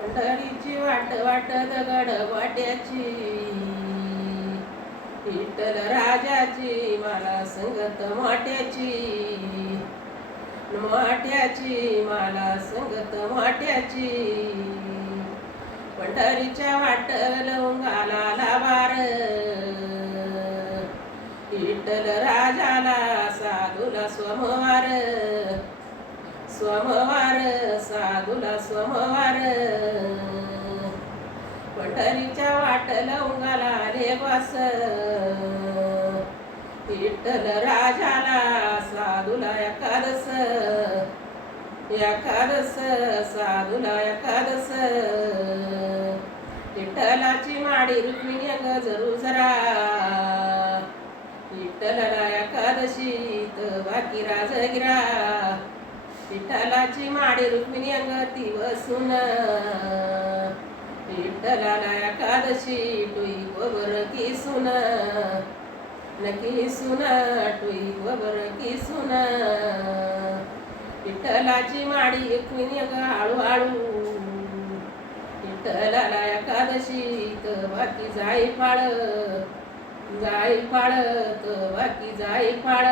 पंढरीची वाट वाट दगड वाट्याची विठ्ठल राजाची मला संगत माट्याची माट्याची मला संगत माट्याची पंढरीच्या वाट लवंगाला लाभार. विठ्ठल राजाला साधूला सोमवार. स्वम सोमवार पंढरीच्या वाट लवंगाला रे वास विठ्ठल राजाला साधूला एकादस एकादस साधूला एकादस विठ्ठलाची माडी रुक्मिणी ग जरू जरा. विठ्ठलला एकादशी तर बाकी राजगिरा. विठ्ठलाची माडी रुक्मिणी अंगती बसून विठ्ठलाला एकादशी टुई गोबर की नकी सुन टुई गोबर की विठ्ठलाची माडी रुक्मिणी अंग हळूहळू विठ्ठलाला एकादशी तर बाकी जाई फाळ जाई फाळ तर बाकी जाई फाळ.